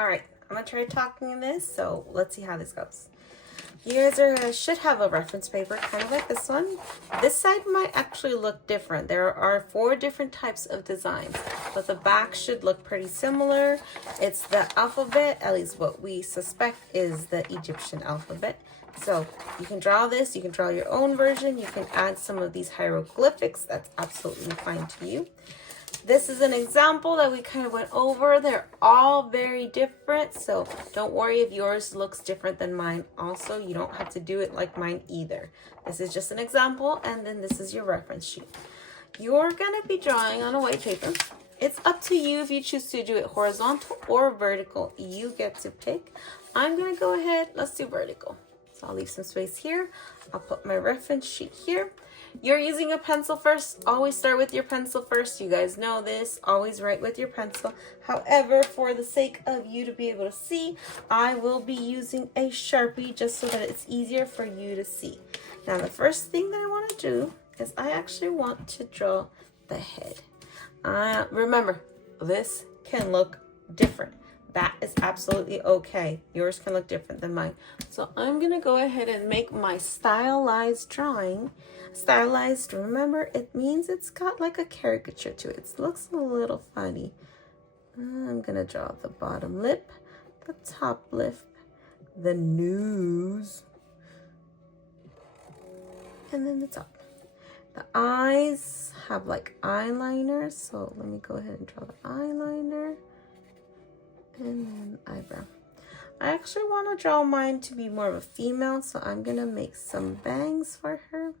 All right, I'm gonna try talking this, so let's see how this goes. You guys should have a reference paper, kind of like this one. This side might actually look different. There are 4 different types of designs, but the back should look pretty similar. It's the alphabet, at least what we suspect is the Egyptian alphabet. So you can draw this, you can draw your own version, you can add some of these hieroglyphics, that's absolutely fine to you. This is an example that we kind of went over. They're all very different, so don't worry if yours looks different than mine. Also, you don't have to do it like mine either. This is just an example, and then this is your reference sheet. You're going to be drawing on a white paper. It's up to you if you choose to do it horizontal or vertical. You get to pick. I'm going to go ahead. Let's do vertical. So I'll leave some space here. I'll put my reference sheet here. You're using a pencil first. Always start with your pencil first. You guys know this. Always write with your pencil. However, for the sake of you to be able to see, I will be using a Sharpie just so that it's easier for you to see. Now, the first thing that I want to do is I actually want to draw the head. Remember, this can look different. That is absolutely okay. Yours can look different than mine. So I'm going to go ahead and make my stylized drawing. Stylized, remember, it means it's got like a caricature to it. It looks a little funny. I'm going to draw the bottom lip, the top lip, the nose, and then the top. The eyes have like eyeliner, so let me go ahead and draw the eyeliner. And then eyebrow. I actually want to draw mine to be more of a female, so I'm going to make some bangs for her.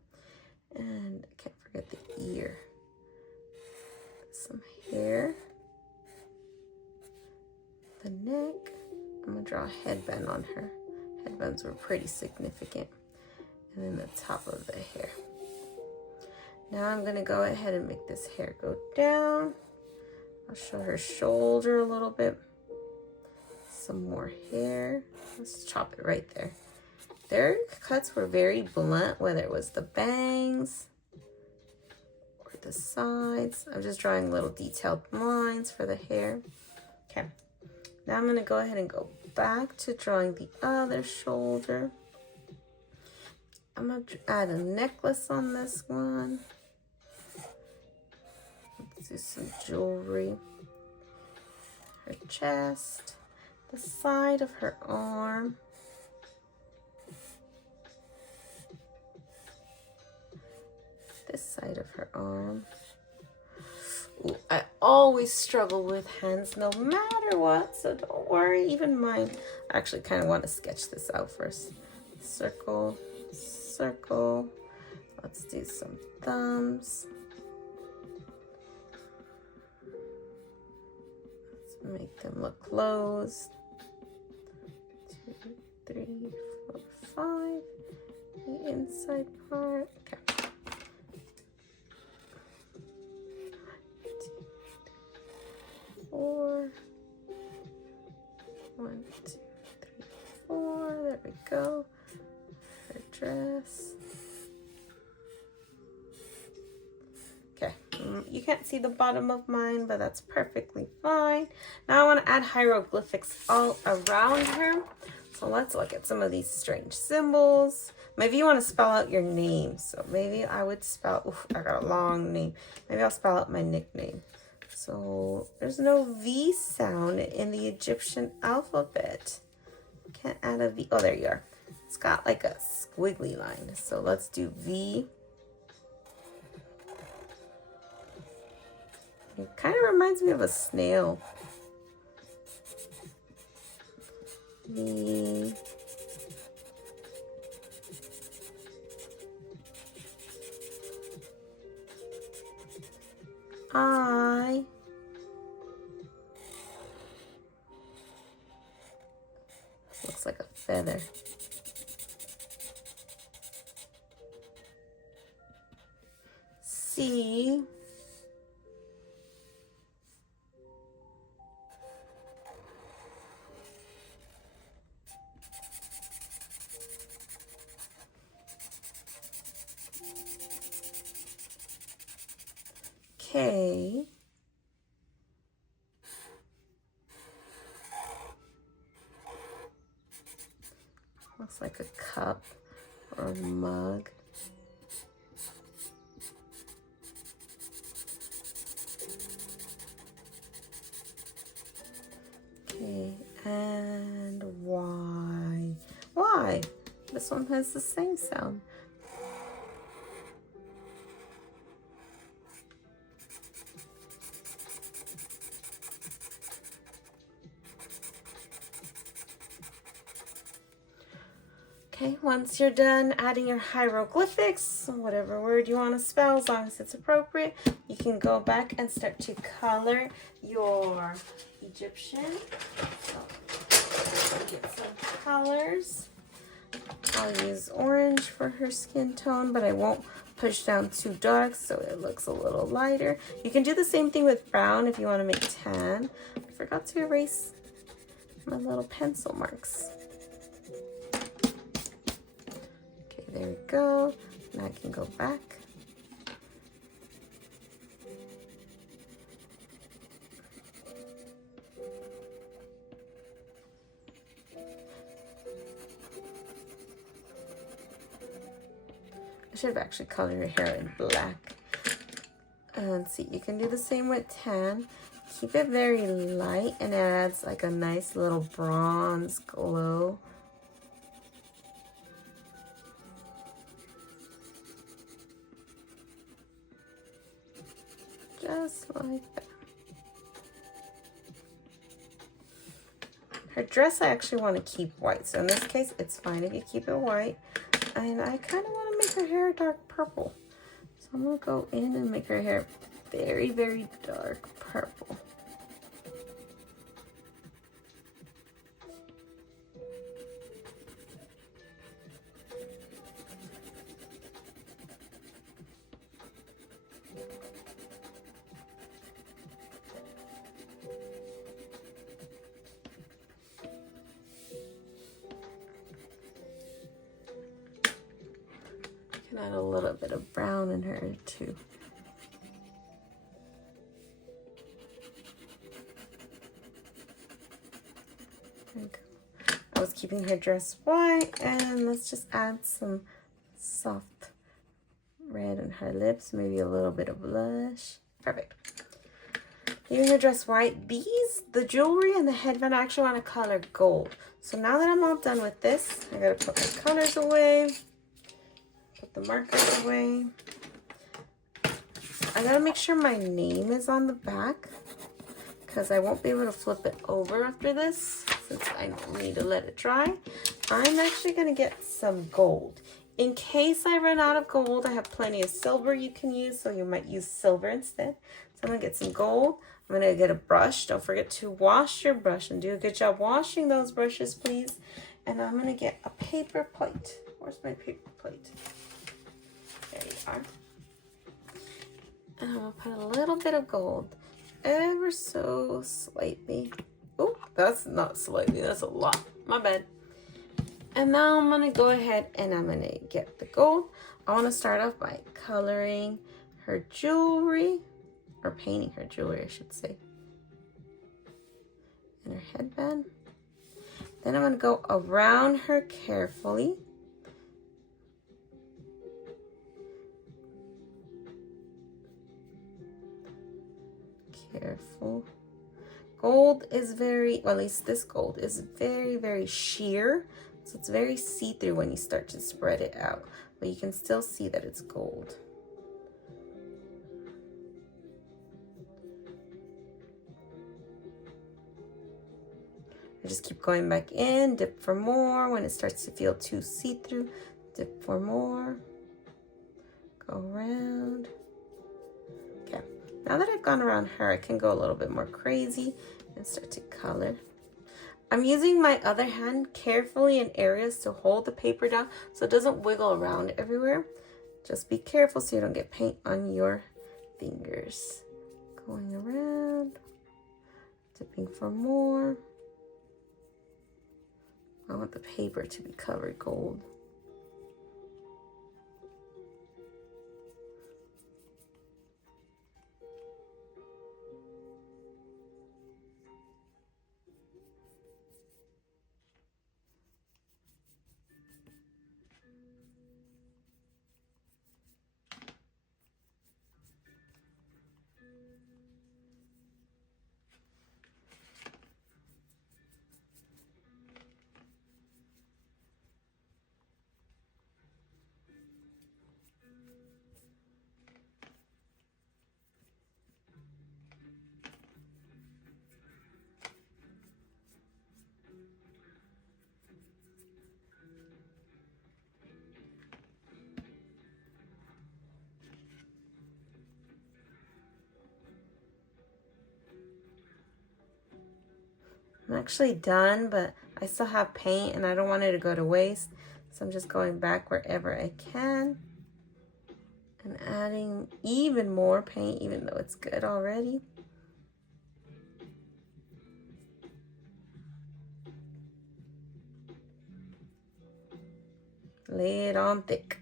And I can't forget the ear. Some hair. The neck. I'm going to draw a headband on her. Headbands were pretty significant. And then the top of the hair. Now I'm going to go ahead and make this hair go down. I'll show her shoulder a little bit. Some more hair. Let's chop it right there. Their cuts were very blunt, whether it was the bangs or the sides. I'm just drawing little detailed lines for the hair. Okay. Now I'm going to go ahead and go back to drawing the other shoulder. I'm going to add a necklace on this one. Let's do some jewelry. Her chest. The side of her arm. This side of her arm. Ooh, I always struggle with hands no matter what, so don't worry, even mine. I actually kind of want to sketch this out first. Circle, circle. Let's do some thumbs. Let's make them look closed. 2, 3, 4, 5. The inside part. Okay. 4. 1, 2, 3, 4. There we go. Her dress. Okay, you can't see the bottom of mine, but that's perfectly fine. Now I want to add hieroglyphics all around her. So let's look at some of these strange symbols. Maybe you want to spell out your name. So maybe I would spell, oof, I got a long name. Maybe I'll spell out my nickname. So there's no V sound in the Egyptian alphabet. Can't add a V. Oh, there you are. It's got like a squiggly line. So let's do V. It kind of reminds me of a snail. V. I. Looks like a feather. C. K. Looks like a cup or a mug. Okay, and why? Why? This one has the same sound. Okay, once you're done adding your hieroglyphics, whatever word you want to spell, as long as it's appropriate, you can go back and start to color your Egyptian. So, get some colors. I'll use orange for her skin tone, but I won't push down too dark so it looks a little lighter. You can do the same thing with brown if you want to make tan. I forgot to erase my little pencil marks. There we go. Now I can go back. I should have actually colored your hair in black. And see, you can do the same with tan. Keep it very light and it adds like a nice little bronze glow. Just like that. Her dress I actually want to keep white, so in this case it's fine if you keep it white. And I kind of want to make her hair dark purple, so I'm going to go in and make her hair very, very dark purple. Can add a little bit of brown in her too. There we go. I was keeping her dress white, and let's just add some soft red on her lips, maybe a little bit of blush. Perfect. Leaving her dress white. These, the jewelry and the headband, I actually want to color gold. So now that I'm all done with this, I gotta put my colors away. Put the markers away. I gotta make sure my name is on the back because I won't be able to flip it over after this since I need to let it dry. I'm actually gonna get some gold. In case I run out of gold, I have plenty of silver you can use, so you might use silver instead. So I'm gonna get some gold. I'm gonna get a brush. Don't forget to wash your brush and do a good job washing those brushes, please. And I'm gonna get a paper plate. Where's my paper plate? There you are. And I'm gonna put a little bit of gold, ever so slightly. Oh, that's not slightly, that's a lot. My bad. And now I'm gonna go ahead and I'm gonna get the gold. I wanna start off by coloring her jewelry, or painting her jewelry, I should say, and her headband. Then I'm gonna go around her carefully. Careful. Gold is very, well, at least this gold is very, very sheer. So it's very see-through when you start to spread it out. But you can still see that it's gold. I just keep going back in, dip for more. When it starts to feel too see-through, dip for more. Go around. Okay. Now that I've gone around her, I can go a little bit more crazy and start to color. I'm using my other hand carefully in areas to hold the paper down so it doesn't wiggle around everywhere. Just be careful so you don't get paint on your fingers. Going around, dipping for more. I want the paper to be covered gold. I'm actually done, but I still have paint and I don't want it to go to waste. So I'm just going back wherever I can and adding even more paint, even though it's good already. Lay it on thick.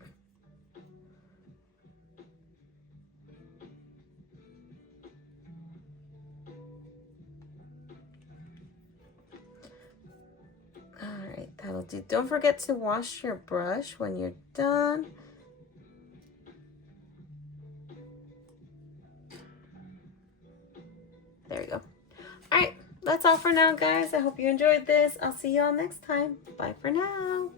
Alright, that'll do. Don't forget to wash your brush when you're done. There you go. Alright, that's all for now, guys. I hope you enjoyed this. I'll see you all next time. Bye for now.